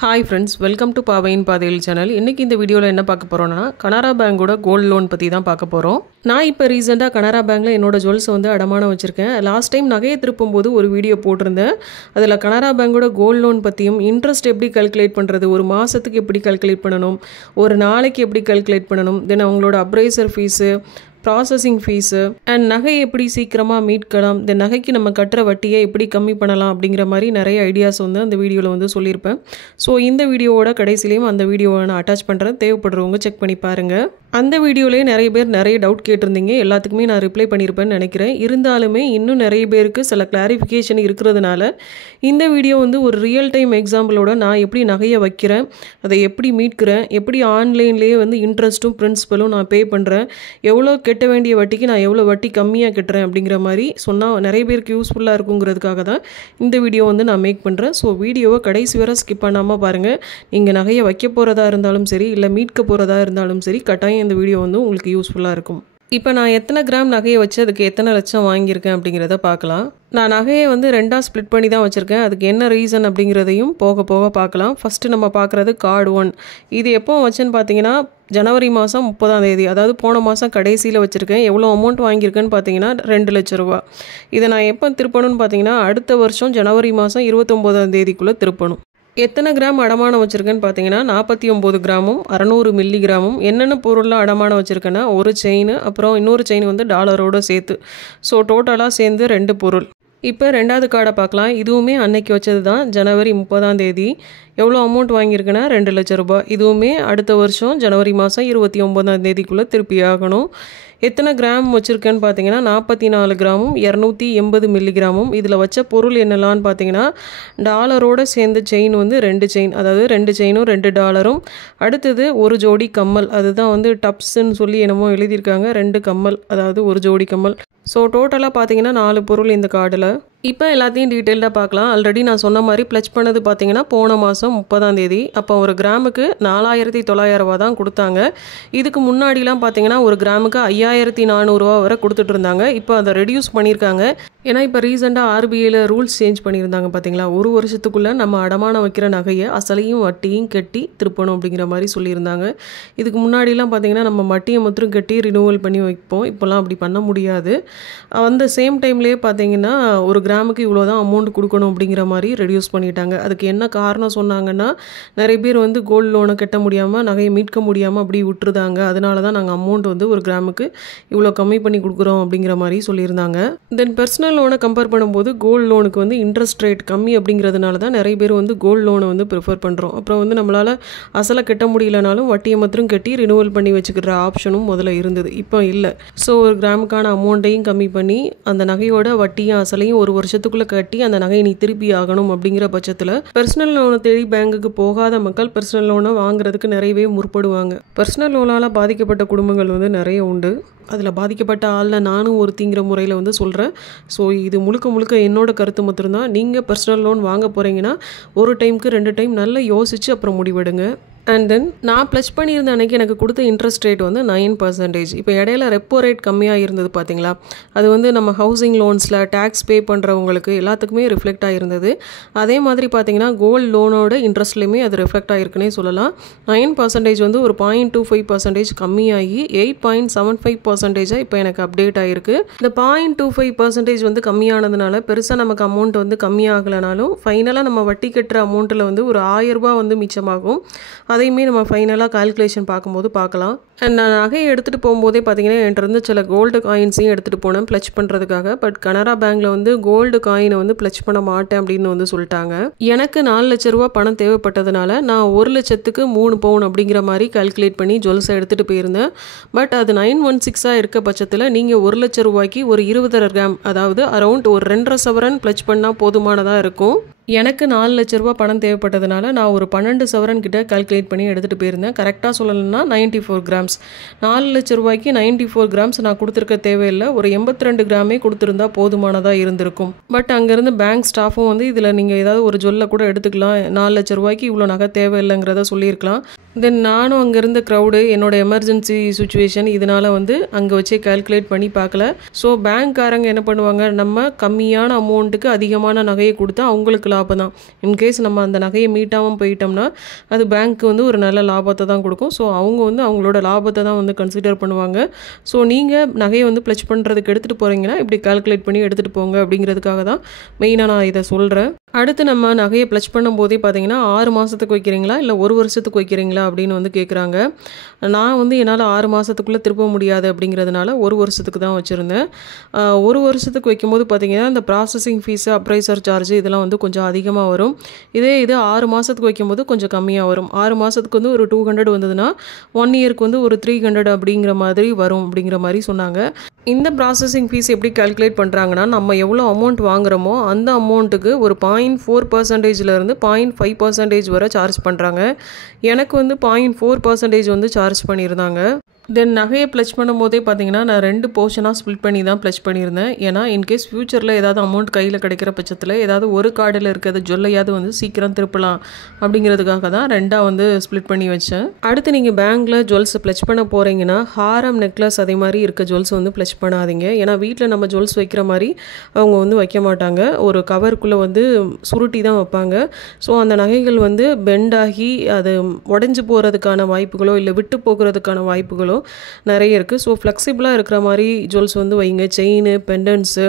Hi friends, welcome to பாவையின் பாதையில் channel. இன்னைக்கு இந்த வீடியோல என்ன பார்க்க போறோம்னா கனரா பேங்கோட கோல்ட் லோன் பத்தி தான் பார்க்க போறோம். நான் இப்போ ரீசெண்டா கனரா பேங்க்ல என்னோட ஜுவல்ஸ் வந்து அடமானம் வச்சிருக்கேன். லாஸ்ட் டைம் நகையை திருப்பும்போது ஒரு வீடியோ போட்டிருந்தேன். அதில் கனரா பேங்கோட கோல்ட் லோன் பற்றியும் இன்ட்ரெஸ்ட் எப்படி கால்குலேட் பண்ணுறது, ஒரு மாதத்துக்கு எப்படி கால்குலேட் பண்ணணும், ஒரு நாளைக்கு எப்படி கால்குலேட் பண்ணணும், தென் அவங்களோட appraiser fees, processing fees and நகையை எப்படி சீக்கிரமாக மீட்கலாம், இந்த நகைக்கு நம்ம கட்டுற வட்டியை எப்படி கம்மி பண்ணலாம் அப்படிங்கிற மாதிரி நிறைய ஐடியாஸ் வந்து அந்த வீடியோவில் வந்து சொல்லியிருப்பேன். ஸோ இந்த வீடியோவோட கடைசிலையும் அந்த வீடியோவை நான் அட்டாச் பண்ணுறேன், தேவைப்படுறவங்க செக் பண்ணி பாருங்கள். அந்த வீடியோலேயே நிறைய பேர் நிறைய டவுட் கேட்டிருந்தீங்க, எல்லாத்துக்குமே நான் ரிப்ளை பண்ணியிருப்பேன்னு நினைக்கிறேன். இருந்தாலுமே இன்னும் நிறைய பேருக்கு சில கிளாரிஃபிகேஷன் இருக்கிறதுனால இந்த வீடியோ வந்து ஒரு ரியல் டைம் எக்ஸாம்பிளோட நான் எப்படி நகையை வைக்கிறேன், அதை எப்படி மீட்கிறேன், எப்படி ஆன்லைன்லேயே வந்து இன்ட்ரெஸ்ட்டும் பிரின்சிபலும் நான் பே பண்ணுறேன், எவ்வளோ கட்ட வேண்டிய வட்டிக்கு நான் எவ்வளோ வட்டி கம்மியாக கட்டுறேன் அப்படிங்கிற மாதிரி சொன்னால் நிறைய பேருக்கு யூஸ்ஃபுல்லாக இருக்குங்கிறதுக்காக தான் இந்த வீடியோ வந்து நான் மேக் பண்ணுறேன். ஸோ வீடியோவை கடைசி வரை ஸ்கிப் பண்ணாமல் பாருங்கள். நீங்கள் நகையை வைக்க போகிறதா இருந்தாலும் சரி, இல்லை மீட்க போகிறதா இருந்தாலும் சரி, கட்டாயம் இந்த வீடியோ வந்து உங்களுக்கு யூஸ்ஃபுல்லாக இருக்கும். இப்போ நான் எத்தனை கிராம் நகையை வச்சு அதுக்கு எத்தனை லட்சம் வாங்கியிருக்கேன் அப்படிங்கிறத பார்க்கலாம். நான் நகையை வந்து ரெண்டாக ஸ்ப்ளிட் பண்ணி தான் வச்சுருக்கேன். அதுக்கு என்ன ரீசன் அப்படிங்கிறதையும் போக போக பார்க்கலாம். ஃபஸ்ட்டு நம்ம பார்க்குறது கார்டு 1. இது எப்போ வச்சேன்னு பார்த்தீங்கன்னா ஜனவரி மாதம் 30ஆம், அதாவது போன மாதம் கடைசியில் வச்சுருக்கேன். எவ்வளோ அமௌண்ட் வாங்கியிருக்கேன்னு பார்த்தீங்கன்னா 2 லட்ச ரூபா. இதை நான் எப்போ திருப்பணும்னு பார்த்தீங்கன்னா அடுத்த வருஷம் ஜனவரி மாதம் 29ஆம் திருப்பணும். எத்தனை கிராம் அடமானம் வச்சுருக்கேன்னு பார்த்தீங்கன்னா 49 கிராமும் 600 மில்லி கிராமும். என்னென்ன பொருளில் அடமானம் வச்சுருக்கேன்னா ஒரு செயின், அப்புறம் இன்னொரு செயின் வந்து டாலரோடு சேர்த்து. ஸோ டோட்டலாக சேர்ந்து 2 பொருள். இப்போ ரெண்டாவது கார்டை பார்க்கலாம். இதுவுமே அன்னைக்கு வச்சது தான், ஜனவரி 30ஆம். எவ்வளோ அமௌண்ட் வாங்கியிருக்கேன்னா 2 லட்ச ரூபா. இதுவுமே அடுத்த வருஷம் ஜனவரி மாதம் 29ஆம் திருப்பி ஆகணும். எத்தனை கிராம் வச்சுருக்கேன்னு பார்த்தீங்கன்னா 44 கிராமும் 280 மில்லி கிராமும். இதில் வச்ச பொருள் என்னெல்லாம்னு பார்த்தீங்கன்னா டாலரோடு சேர்ந்த செயின் வந்து 2 செயின், அதாவது 2 செயினும் 2 டாலரும். அடுத்தது ஒரு ஜோடி கம்மல், அதுதான் வந்து டப்ஸ்ன்னு சொல்லி என்னமோ எழுதியிருக்காங்க. 2 கம்மல், அதாவது ஒரு ஜோடி கம்மல். ஸோ டோட்டலாக பார்த்தீங்கன்னா 4 பொருள் இந்த கார்டில். இப்போ எல்லாத்தையும் டீட்டெயில்டாக பார்க்கலாம். ஆல்ரெடி நான் சொன்ன மாதிரி ப்ளச் பண்ணது பார்த்தீங்கன்னா போன மாதம் 30ஆம். அப்போ ஒரு கிராமுக்கு 4900 ரூபா தான் கொடுத்தாங்க. இதுக்கு முன்னாடிலாம் பார்த்தீங்கன்னா ஒரு கிராமுக்கு 5400 ரூபா வரை கொடுத்துட்டு இருந்தாங்க. இப்போ அதை ரெடியூஸ் பண்ணியிருக்காங்க. ஏன்னா இப்போ ரீசெண்டாக ஆர்பிஐயில் ரூல்ஸ் சேஞ்ச் பண்ணியிருந்தாங்க பார்த்தீங்களா. ஒரு வருஷத்துக்குள்ளே நம்ம அடமானம் வைக்கிற நகையை அசலையும் வட்டியும் கட்டி திருப்பணும் அப்படிங்கிற மாதிரி சொல்லியிருந்தாங்க. இதுக்கு முன்னாடிலாம் பார்த்தீங்கன்னா நம்ம வட்டியை மட்டும் கட்டி ரினியூவல் பண்ணி வைப்போம். இப்போல்லாம் அப்படி பண்ண முடியாது. அந்த சேம் டைம்லேயே பார்த்தீங்கன்னா ஒரு கிராமுக்கு இவ்வளோ தான் அமௌண்ட் கொடுக்கணும் அப்படிங்கிற மாதிரி ரெடியூஸ் பண்ணிட்டாங்க. அதுக்கு என்ன காரணம் சொன்னாங்கன்னா நிறைய பேர் வந்து கோல்டு லோனை கட்ட முடியாமல் நகையை மீட்க முடியாமல் அப்படி விட்டுருதாங்க. அதனால தான் நாங்கள் அமௌண்ட் வந்து ஒரு கிராமுக்கு இவ்வளோ கம்மி பண்ணி கொடுக்குறோம் அப்படிங்கிற மாதிரி சொல்லியிருந்தாங்க. தென் பர்சனல் லோனை கம்பேர் பண்ணும்போது கோல்டு லோனுக்கு வந்து இன்ட்ரெஸ்ட் ரேட் கம்மி அப்படிங்கிறதுனால தான் நிறைய பேர் வந்து கோல்டு லோனை வந்து ப்ரிஃபர் பண்ணுறோம். அப்புறம் வந்து நம்மளால் அசலை கட்ட முடியலனாலும் வட்டியை மாத்திரம் கட்டி ரினியூவல் பண்ணி வச்சுக்கிற ஆப்ஷனும் முதல்ல இருந்தது, இப்போ இல்லை. ஸோ ஒரு கிராமுக்கான அமௌண்ட்டையும் கம்மி பண்ணி அந்த நகையோட வட்டியும் அசலையும் ஒரு வருஷத்துக்குள்ளே கட்டி அந்த நகையை நீ திருப்பி ஆகணும் அப்படிங்கிற பட்சத்தில் பர்சனல் லோனை தேடி பேங்குக்கு போகாத மக்கள் பர்சனல் லோனை வாங்குறதுக்கு நிறையவே முற்படுவாங்க. பர்சனல் லோனால் பாதிக்கப்பட்ட குடும்பங்கள் வந்து நிறைய உண்டு. அதில் பாதிக்கப்பட்ட ஆளில் நானும் ஒருத்திங்கிற முறையில் வந்து சொல்கிறேன். ஸோ இது முழுக்க முழுக்க என்னோட கருத்து மட்டும்தான். நீங்கள் பர்சனல் லோன் வாங்க போகிறீங்கன்னா ஒரு டைமுக்கு 2 டைம் நல்லா யோசித்து அப்புறம் முடிவெடுங்க. அண்ட் தென் நான் ப்ளச் பண்ணியிருந்த அன்றைக்கி எனக்கு கொடுத்த இன்ட்ரெஸ்ட் ரேட் வந்து 9%. இப்போ இடையில ரெப்போ ரேட் கம்மியாக இருந்தது பார்த்தீங்களா, அது வந்து நம்ம ஹவுசிங் லோன்ஸில் டேக்ஸ் பே பண்ணுறவங்களுக்கு எல்லாத்துக்குமே ரிஃப்ளெக்ட் ஆகிருந்தது. அதே மாதிரி பார்த்தீங்கன்னா கோல்டு லோனோட இன்ட்ரெஸ்ட்லேயுமே அது ரிஃப்ளெக்ட் ஆகிருக்குன்னே சொல்லலாம். 9% வந்து ஒரு 0.25% கம்மியாகி 8.75% இப்போ எனக்கு அப்டேட் ஆகிருக்கு. இந்த 0.25% வந்து கம்மியானதுனால பெருசாக நமக்கு அமௌண்ட் வந்து கம்மியாகலைனாலும் ஃபைனலாக நம்ம வட்டி கட்டுற அமௌண்ட்டில் வந்து ஒரு 1000 ரூபா வந்து மிச்சமாகும். அதையுமே நம்ம ஃபைனலாக கால்குலேஷன் பார்க்கும்போது பார்க்கலாம். அண்ட் நான் நகையை எடுத்துகிட்டு போகும்போதே பார்த்தீங்கன்னா என்கிட்ட சில கோல்டு காயின்ஸையும் எடுத்துகிட்டு போனேன் ப்ளச் பண்ணுறதுக்காக. பட் கனரா பேங்க்கில் வந்து கோல்டு காயினை வந்து ப்ளச் பண்ண மாட்டேன் அப்படின்னு வந்து சொல்லிட்டாங்க. எனக்கு 4 லட்ச ரூபா பணம் தேவைப்பட்டதுனால நான் 1 லட்சத்துக்கு 3 பவுன் அப்படிங்கிற மாதிரி கால்குலேட் பண்ணி ஜுவல்ஸை எடுத்துகிட்டு போயிருந்தேன். பட் அது 916 இருக்க பட்சத்தில் நீங்கள் 1 லட்ச ரூபாய்க்கு ஒரு 20 கிராம், அதாவது அரௌண்ட் ஒரு 2.5 சவரன் ப்ளச் பண்ணால் போதுமானதாக இருக்கும். எனக்கு 4 லட்ச ரூபா பணம் தேவைப்பட்டதுனால நான் ஒரு 12 சவரன் கிட்ட கால்குலேட் பண்ணி எடுத்துகிட்டு போயிருந்தேன். கரெக்டாக சொல்லலைன்னா 94 கிராம்ஸ். 4 லட்ச ரூபாய்க்கு 94 கிராம்ஸ் நான் கொடுத்துருக்க தேவையில்லை, ஒரு 82 கிராமே கொடுத்துருந்தா போதுமானதாக இருந்திருக்கும். பட் அங்கேருந்து பேங்க் ஸ்டாஃபும் வந்து இதில் நீங்கள் ஏதாவது ஒரு ஜுவல்லை கூட எடுத்துக்கலாம், 4 லட்ச ரூபாய்க்கு இவ்வளோ நகை தேவையில்லைங்கிறத சொல்லியிருக்கலாம். தென் நானும் அங்கே இருந்த க்ரௌடு என்னோட எமர்ஜென்சி சுச்சுவேஷன் இதனால் வந்து அங்கே வச்சே கால்குலேட் பண்ணி பார்க்கல. ஸோ பேங்க்காரங்க என்ன பண்ணுவாங்க, நம்ம கம்மியான அமௌண்ட்டுக்கு அதிகமான நகையை கொடுத்தா அவங்களுக்கு லாபம் தான். இன்கேஸ் நம்ம அந்த நகையை மீட்டாமல் போயிட்டோம்னா அது பேங்க்கு வந்து ஒரு நல்ல லாபத்தை தான் கொடுக்கும். ஸோ அவங்க வந்து அவங்களோட லாபத்தை தான் வந்து கன்சிடர் பண்ணுவாங்க. ஸோ நீங்கள் நகையை வந்து ப்ளச் பண்ணுறதுக்கு எடுத்துகிட்டு போகிறீங்கன்னா இப்படி கால்குலேட் பண்ணி எடுத்துகிட்டு போங்க அப்படிங்கிறதுக்காக தான் மெயினாக நான் இதை சொல்கிறேன். அடுத்து நம்ம நகையை ப்ளச் பண்ணும்போதே பார்த்தீங்கன்னா 6 மாதத்துக்கு வைக்கிறீங்களா இல்லை 1 வருஷத்துக்கு வைக்கிறீங்களா அப்படின்னு வந்து கேட்குறாங்க. நான் வந்து என்னால் 6 மாதத்துக்குள்ளே திருப்ப முடியாது அப்படிங்கிறதுனால 1 வருஷத்துக்கு தான் வச்சுருந்தேன். 1 வருஷத்துக்கு வைக்கும்போது பார்த்தீங்கன்னா இந்த ப்ராசஸிங் ஃபீஸு, அப்ரைசர் சார்ஜ் இதெல்லாம் வந்து கொஞ்சம் அதிகமாக வரும். இது 6 மாதத்துக்கு வைக்கும்போது கொஞ்சம் கம்மியாக வரும். 6 மாதத்துக்கு வந்து ஒரு 200 வந்ததுன்னா 1 இயருக்கு வந்து ஒரு 300 அப்படிங்கிற மாதிரி வரும் அப்படிங்கிற மாதிரி சொன்னாங்க. இந்த ப்ராசஸிங் ஃபீஸ் எப்படி கால்குலேட் பண்ணுறாங்கன்னா, நம்ம எவ்வளோ அமௌண்ட் வாங்குகிறோமோ அந்த அமௌண்ட்டுக்கு ஒரு 0.4%லேருந்து 0.5% வரை சார்ஜ் பண்ணுறாங்க. எனக்கு வந்து 0.4% வந்து சார்ஜ் பண்ணியிருந்தாங்க. தென் நகையை ப்ளச் பண்ணும்போதே பார்த்தீங்கன்னா நான் 2 போர்ஷனாக ஸ்ப்ளிட் பண்ணி தான் ப்ளச் பண்ணியிருந்தேன். ஏன்னா இன்கேஸ் ஃப்யூச்சரில் ஏதாவது அமௌண்ட் கையில் கிடைக்கிற பட்சத்தில் ஏதாவது ஒரு கார்டில் இருக்கிறது ஜொல்லையாவது வந்து சீக்கிரம் திருப்பலாம் அப்படிங்கிறதுக்காக தான் 2ஆக வந்து ஸ்ப்ளிட் பண்ணி வச்சேன். அடுத்து நீங்கள் பேங்க்கில் ஜுவல்ஸ் ப்ளச் பண்ண போகிறீங்கன்னா ஹாரம், நெக்லஸ் அதே மாதிரி இருக்க ஜுவல்ஸ் வந்து ப்ளச் பண்ணாதீங்க. ஏன்னா வீட்டில் நம்ம ஜுவல்ஸ் வைக்கிற மாதிரி அவங்க வந்து வைக்க மாட்டாங்க. ஒரு கவருக்குள்ளே வந்து சுருட்டி தான் வைப்பாங்க. ஸோ அந்த நகைகள் வந்து பெண்ட் ஆகி அது உடஞ்சி போகிறதுக்கான வாய்ப்புகளோ இல்லை விட்டு போகிறதுக்கான வாய்ப்புகளோ நிறைய இருக்குது. ஸோ ஃப்ளெக்சிபிளாக இருக்கிற மாதிரி ஜுவல்ஸ் வந்து வைங்க. செயின், பெண்டன்ட்ஸு,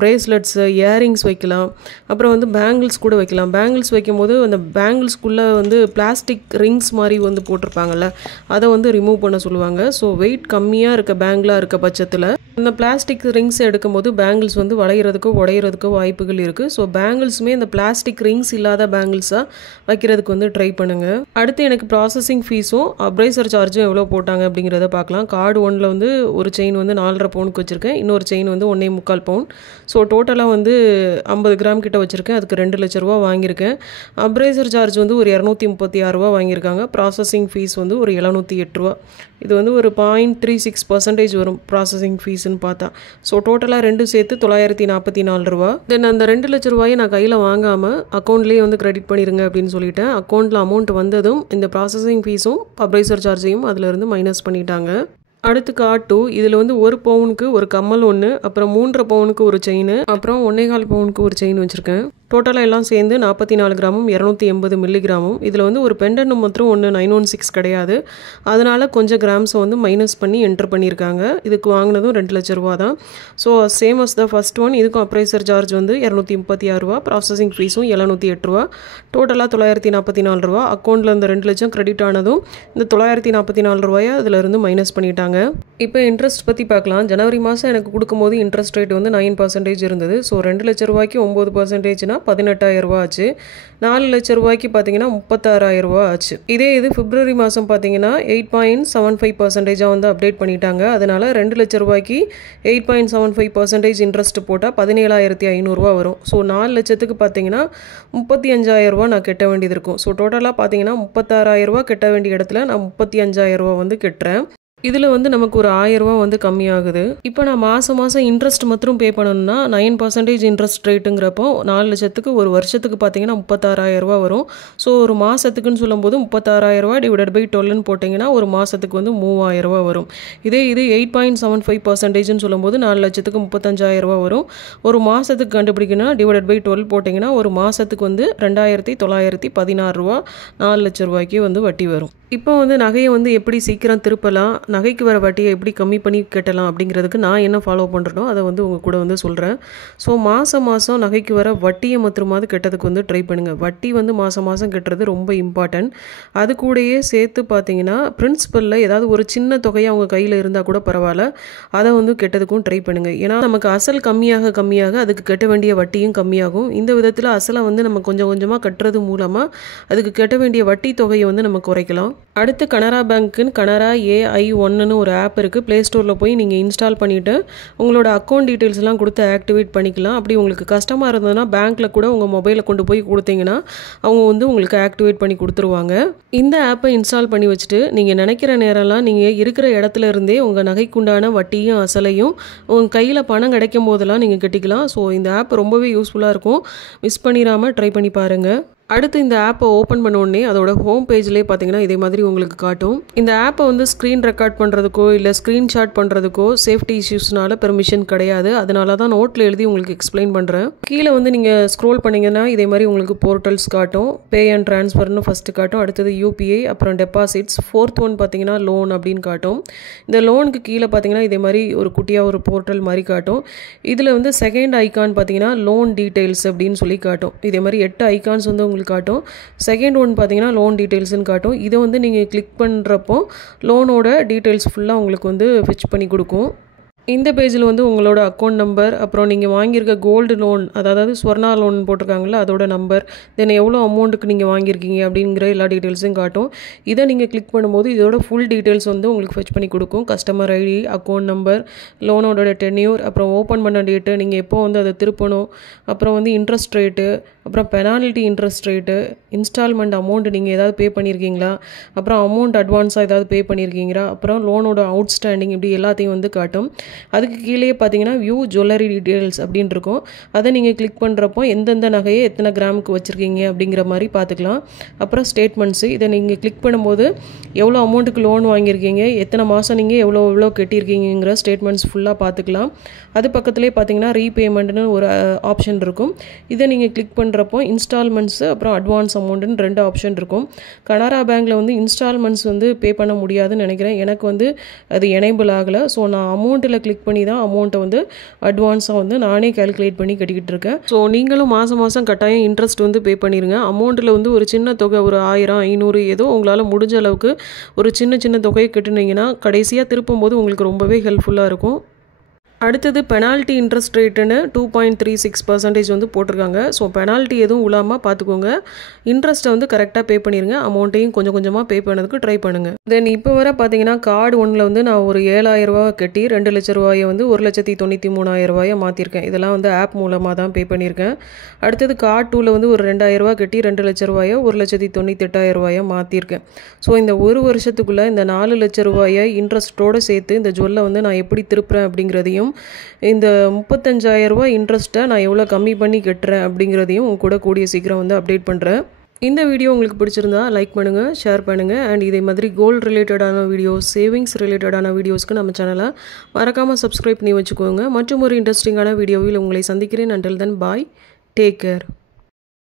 பிரேஸ்லெட்ஸு, இயரிங்ஸ் வைக்கலாம். அப்புறம் வந்து பேங்கிள்ஸ் கூட வைக்கலாம். பேங்கிள்ஸ் வைக்கும்போது அந்த பேங்கிள்ஸ்குள்ளே வந்து பிளாஸ்டிக் ரிங்ஸ் மாதிரி வந்து போட்டிருப்பாங்கல்ல, அதை வந்து ரிமூவ் பண்ண சொல்லுவாங்க. ஸோ வெயிட் கம்மியாக இருக்க பேங்கிளாக இருக்க பட்சத்தில் இந்த பிளாஸ்டிக் ரிங்ஸ் எடுக்கும்போது பேங்கிள்ஸ் வந்து வளையிறதுக்கோ உடையிறதுக்கோ வாய்ப்புகள் இருக்குது. ஸோ பேங்கிள்ஸுமே இந்த பிளாஸ்டிக் ரிங்ஸ் இல்லாத பேங்கிள்ஸாக வைக்கிறதுக்கு வந்து ட்ரை பண்ணுங்கள். அடுத்து எனக்கு ப்ராசஸிங் ஃபீஸும் அப்ரைசர் சார்ஜும் எவ்வளோ போட்டாங்க அப்படிங்கிறத பார்க்கலாம். கார்டு 1ல் வந்து ஒரு செயின் வந்து 4.5 பவுனுக்கு வச்சுருக்கேன். இன்னொரு செயின் வந்து 1.25 பவுன். ஸோ டோட்டலாக வந்து 50 கிராம் கிட்ட வச்சுருக்கேன். அதுக்கு 2 லட்ச ரூபா வாங்கியிருக்கேன். அப்ரைசர் சார்ஜ் வந்து ஒரு 236 ரூபா வாங்கியிருக்காங்க. ப்ராசஸிங் ஃபீஸ் வந்து ஒரு 708 ரூபா. இது வந்து ஒரு 0.36% வரும் ப்ராசஸிங் ஃபீஸ்ன்னு பார்த்தா. ஸோ டோட்டலாக 2 சேர்த்து 944 ரூபா. தென் அந்த 2 லட்ச ரூபாயை நான் கையில் வாங்காமல் அக்கௌண்ட்லேயே வந்து கிரெடிட் பண்ணிடுங்க அப்படின்னு சொல்லிட்டேன். அக்கௌண்ட்டில் அமௌண்ட் வந்ததும் இந்த ப்ராசஸிங் ஃபீஸும் அப்ரைசர் சார்ஜையும் அதிலிருந்து மைனஸ் பண்ணிட்டாங்க. அடுத்து கார்டு 2, இதில் வந்து 1 பவுனுக்கு ஒரு கம்மல் 1, அப்புறம் 3.5 பவுனுக்கு ஒரு செயின், அப்புறம் 1.25 பவுனுக்கு ஒரு செயின் வச்சுருக்கேன். டோட்டலாக எல்லாம் சேர்ந்து 44 கிராமும் 280 மில்லிகிராமும். இதில் வந்து ஒரு பெண்டன்ட் மாத்திரம் 916 கிடையாது. அதனால் கொஞ்சம் கிராம்ஸை வந்து மைனஸ் பண்ணி என்டர் பண்ணியிருக்காங்க. இதுக்கு வாங்கினதும் 2 லட்ச ரூபா தான். So same as the first one. இதுக்கும் அப்ரைசர் சார்ஜ் வந்து 236 ரூபா, ப்ராசஸிங் ஃபீஸும் 708 ரூபா, டோட்டலாக 944 ரூபா. அக்கௌண்ட்டில் இந்த 2 லட்சம் கிரெடிட் ஆனதும் இந்த 944 ரூபாயை அதிலிருந்து மைனஸ் பண்ணிட்டாங்க. இப்போ இன்ட்ரெஸ்ட் பற்றி பார்க்கலாம். ஜனவரி மாதம் எனக்கு கொடுக்கும்போது இன்ட்ரெஸ்ட் ரேட் வந்து 9% இருந்தது. ஸோ 2 லட்ச ரூபாய்க்கு 9%னா 18,000 ரூபா ஆச்சு. 4 லட்ச ரூபாய்க்கு பார்த்தீங்கன்னா 36,000 ரூபா ஆச்சு. இதே இது பிப்ரவரி மாதம் பார்த்தீங்கன்னா 8.75% வந்து அப்டேட் பண்ணிட்டாங்க. அதனால் 2 லட்ச ரூபாய்க்கு 8.75% இன்ட்ரெஸ்ட் போட்டால் 17,500 ரூபா வரும். ஸோ 4 லட்சத்துக்கு பார்த்தீங்கன்னா 35,000 ரூபா நான் கட்ட வேண்டியது இருக்கும். ஸோ டோட்டலாக பார்த்தீங்கன்னா 36,000 ரூபா கட்ட வேண்டிய இடத்துல நான் 35,000 ரூபா வந்து கட்டுறேன். இதில் வந்து நமக்கு ஒரு 1000 ரூபா வந்து கம்மியாகுது. இப்போ நான் மாதம் இன்ட்ரெஸ்ட் மட்டும் பே பண்ணணும்னா 9% இன்ட்ரெஸ்ட் ரேட்டுங்கிறப்போ 4 லட்சத்துக்கு ஒரு வருஷத்துக்கு பார்த்தீங்கன்னா 36,000 ரூபா வரும். ஸோ ஒரு மாதத்துக்குன்னு சொல்லும்போது 36,000 ரூபா டிவைடட் பை 12ன்னு போட்டிங்கன்னா ஒரு மாதத்துக்கு வந்து 3,000 ரூபா வரும். இதே இது 8.75%ன்னு சொல்லும்போது 4 லட்சத்துக்கு 35,000 ரூபா வரும். ஒரு மாதத்துக்கு கண்டுபிடிக்கணும் டிவைடட் பை 12 போட்டிங்கன்னா ஒரு மாதத்துக்கு வந்து 2,916 ரூபா 4 லட்ச ரூபாய்க்கு வந்து வட்டி வரும். இப்போ வந்து நகையை வந்து எப்படி சீக்கிரம் திருப்பலாம், நகைக்கு வர வட்டியை எப்படி கம்மி பண்ணி கட்டலாம் அப்படிங்கிறதுக்கு நான் என்ன ஃபாலோ பண்ணுறனோ அதை வந்து உங்கள் கூட வந்து சொல்கிறேன். ஸோ மாதம் நகைக்கு வர வட்டியை மாத்திரமாவது கெட்டதுக்கு வந்து ட்ரை பண்ணுங்கள். வட்டி வந்து மாதம் கட்டுறது ரொம்ப இம்பார்ட்டன்ட். அது கூடயே சேர்த்து பார்த்தீங்கன்னா பிரின்சிபலில் ஏதாவது ஒரு சின்ன தொகையை அவங்க கையில் இருந்தால் கூட பரவாயில்ல, அதை வந்து கெட்டதுக்கும் ட்ரை பண்ணுங்கள். ஏன்னா நமக்கு அசல் கம்மியாக அதுக்கு கட்ட வேண்டிய வட்டியும் கம்மியாகும். இந்த விதத்தில் அசலை வந்து நம்ம கொஞ்சம் கொஞ்சமாக கட்டுறது மூலமாக அதுக்கு கட்ட வேண்டிய வட்டி தொகையை வந்து நம்ம குறைக்கலாம். அடுத்து கனரா பேங்க்குன்னு கனரா AI1ன்னு ஒரு ஆப் இருக்குது. ப்ளே ஸ்டோரில் போய் நீங்கள் இன்ஸ்டால் பண்ணிவிட்டு உங்களோட அக்கௌண்ட் டீட்டெயில்ஸ்லாம் கொடுத்து ஆக்டிவேட் பண்ணிக்கலாம். அப்படி உங்களுக்கு கஷ்டமாக இருந்ததுன்னா பேங்க்கில் கூட உங்கள் மொபைலை கொண்டு போய் கொடுத்தீங்கன்னா அவங்க வந்து உங்களுக்கு ஆக்டிவேட் பண்ணி கொடுத்துருவாங்க. இந்த ஆப்பை இன்ஸ்டால் பண்ணி வச்சுட்டு நீங்கள் நினைக்கிற நேரம்லாம் நீங்கள் இருக்கிற இடத்துல இருந்தே உங்கள் நகைக்குண்டான வட்டியும் அசலையும் உங்கள் கையில் பணம் கிடைக்கும் போதெல்லாம் நீங்கள் கட்டிக்கலாம். ஸோ இந்த ஆப் ரொம்பவே யூஸ்ஃபுல்லாக இருக்கும். மிஸ் பண்ணிடாமல் ட்ரை பண்ணி பாருங்கள். அடுத்து இந்த ஆப்பை ஓப்பன் பண்ண உடனே அதோட ஹோம் பேஜ்லேயே பார்த்தீங்கன்னா இதே மாதிரி உங்களுக்கு காட்டும். இந்த ஆப்பை வந்து ஸ்க்ரீன் ரெக்கார்ட் பண்ணுறதுக்கோ இல்லை ஸ்க்ரீன்ஷாட் பண்ணுறதுக்கோ சேஃப்டி இஷ்யூஸ்னால பெர்மிஷன் கிடையாது. அதனால தான் நோட்டில் எழுதி உங்களுக்கு எக்ஸ்பிளைன் பண்ணுறேன். கீழே வந்து நீங்கள் ஸ்க்ரோல் பண்ணிங்கன்னா இதே மாதிரி உங்களுக்கு போர்ட்டல்ஸ் காட்டும். பே அண்ட் ட்ரான்ஸ்ஃபர்னு ஃபஸ்ட்டு காட்டும், அடுத்தது யூபிஐ, அப்புறம் டெபாசிட்ஸ், ஃபோர்த் ஒன் பார்த்தீங்கன்னா லோன் அப்படின்னு காட்டும். இந்த லோனுக்கு கீழே பார்த்தீங்கன்னா இதே மாதிரி ஒரு குட்டியாக ஒரு போர்ட்டல் மாதிரி காட்டும். இதில் வந்து செகண்ட் ஐக்கான் பார்த்தீங்கன்னா லோன் டீட்டெயில்ஸ் அப்படின்னு சொல்லி காட்டும். இதே மாதிரி 8 ஐக்கான்ஸ் வந்து காட்டும். செகண்ட் ஒன் பார்த்தீங்கன்னா லோன் டீட்டெயில்ஸ்னு காட்டும். இதை வந்து நீங்கள் கிளிக் பண்ணுறப்போ லோனோட டீட்டெயில்ஸ் ஃபுல்லாக உங்களுக்கு வந்து ஃபிச் பண்ணி கொடுக்கும். இந்த பேஜில் வந்து உங்களோட அக்கௌண்ட் நம்பர், அப்புறம் நீங்கள் வாங்கியிருக்க கோல்டு லோன், அதாவது ஸ்வர்ணா லோன் போட்டிருக்காங்களா அதோட நம்பர், தென் எவ்வளோ அமௌண்ட்டுக்கு நீங்கள் வாங்கியிருக்கீங்க அப்படிங்கிற எல்லா டீட்டெயில்ஸும் காட்டும். இதை நீங்கள் கிளிக் பண்ணும்போது இதோட ஃபுல் டீட்டெயில்ஸ் வந்து உங்களுக்கு ஃபெச் பண்ணி கொடுக்கும். கஸ்டமர் ஐடி, அக்கௌண்ட் நம்பர், லோனோட டென்யூர், அப்புறம் ஓப்பன் பண்ண டேட்டு, நீங்கள் எப்போ வந்து அதை திருப்பணும், அப்புறம் வந்து இன்ட்ரெஸ்ட் ரேட்டு, அப்புறம் penalty interest rate, instalment amount நீங்கள் ஏதாவது பே பண்ணியிருக்கீங்களா, அப்புறம் அமௌண்ட் அட்வான்ஸாக ஏதாவது பே பண்ணியிருக்கீங்களா, அப்புறம் லோனோட அவுட்ஸ்டாண்டிங், இப்படி எல்லாத்தையும் வந்து காட்டும். அதுக்கு கீழே பார்த்தீங்கன்னா வியூ ஜுவல்லரி டீட்டெயில்ஸ் அப்படின்னு இருக்கும். அதை நீங்கள் கிளிக் பண்ணுறப்போ எந்தெந்த நகையை எத்தனை கிராமுக்கு வச்சுருக்கீங்க அப்படிங்கிற மாதிரி பார்த்துக்கலாம். அப்புறம் ஸ்டேட்மெண்ட்ஸு, இதை நீங்கள் கிளிக் பண்ணும்போது எவ்வளோ அமௌண்ட்டுக்கு லோன் வாங்கியிருக்கீங்க, எத்தனை மாதம் நீங்கள் எவ்வளோ கட்டியிருக்கீங்கிற ஸ்டேட்மெண்ட்ஸ் ஃபுல்லாக பார்த்துக்கலாம். அது பக்கத்துலேயே பார்த்தீங்கன்னா ரீபேமெண்ட்னு ஒரு ஆப்ஷன் இருக்கும். இதை நீங்கள் கிளிக் பண்ணுறப்போ இன்ஸ்டால்மெண்ட்ஸு அப்புறம் அட்வான்ஸ் அமௌண்ட்டுன்னு 2 ஆப்ஷன் இருக்கும். கனரா பேங்க்கில் வந்து இன்ஸ்டால்மெண்ட்ஸ் வந்து பே பண்ண முடியாதுன்னு நினைக்கிறேன். எனக்கு வந்து அது எனேபிள் ஆகலை. ஸோ நான் அமௌண்ட்டில் கிளிக் பண்ணி தான் அமௌண்ட்டை வந்து அட்வான்ஸாக வந்து நானே கால்குலேட் பண்ணி கட்டிக்கிட்டு இருக்கேன். ஸோ நீங்களும் மாதம் கட்டாயம் இன்ட்ரெஸ்ட் வந்து பே பண்ணிடுங்க. அமௌண்ட்டில் வந்து ஒரு சின்ன தொகை, ஒரு 1000, 500 ஏதோ உங்களால் முடிஞ்ச அளவுக்கு ஒரு சின்ன தொகையை கட்டினீங்கன்னா கடைசியாக திருப்பும்போது உங்களுக்கு ரொம்பவே ஹெல்ப்ஃபுல்லாக இருக்கும். அடுத்தது பெனால்ட்டி இன்ட்ரெஸ்ட் ரேட்டுன்னு 2.36% வந்து போட்டிருக்காங்க. ஸோ பெனால்ட்டி எதுவும் இல்லாமல் பார்த்துக்கோங்க. இன்ட்ரெஸ்ட்டை வந்து கரெக்டாக பே பண்ணிடுங்க. அமௌண்ட்டையும் கொஞ்சம் கொஞ்சமாக பே பண்ணதுக்கு ட்ரை பண்ணுங்கள். தென் இப்போ வர பார்த்தீங்கன்னா கார்டு 1ல் வந்து நான் ஒரு 7,000 ரூபா கட்டி 2 லட்ச ரூபாயை வந்து 1,93,000 ரூபாயை மாற்றிருக்கேன். இதெல்லாம் வந்து ஆப் மூலமாக தான் பே பண்ணியிருக்கேன். அடுத்தது கார்டு 2ல் வந்து ஒரு 2,000 ரூபா கட்டி 2 லட்ச ரூபாயை 1,98,000 ரூபாயை மாற்றிருக்கேன். ஸோ இந்த ஒரு வருஷத்துக்குள்ளே இந்த 4 லட்ச ரூபாயை இன்ட்ரெஸ்ட்டோடு சேர்த்து இந்த ஜுவல்லை வந்து நான் எப்படி திருப்புறேன் அப்படிங்கிறதையும், இந்த 35,000 ரூபாய் இன்ட்ரெஸ்ட்டை நான் எவ்வளோ கம்மி பண்ணி கட்டுறேன் அப்படிங்கிறதையும் உங்க கூட கூடிய சீக்கிரம் வந்து அப்டேட் பண்ணுறேன். இந்த வீடியோ உங்களுக்கு பிடிச்சிருந்தா லைக் பண்ணுங்கள், ஷேர் பண்ணுங்கள். அண்ட் இதே மாதிரி கோல்டு ரிலேட்டடான வீடியோஸ், சேவிங்ஸ் ரிலேட்டடான வீடியோஸ்க்கு நம்ம சேனலை மறக்காமல் சப்ஸ்கிரைப் பண்ணி வச்சுக்கோங்க. மற்றும் ஒரு இன்ட்ரெஸ்டிங்கான வீடியோவில் உங்களை சந்திக்கிறேன். அண்டில் தென் பாய், டேக் கேர்.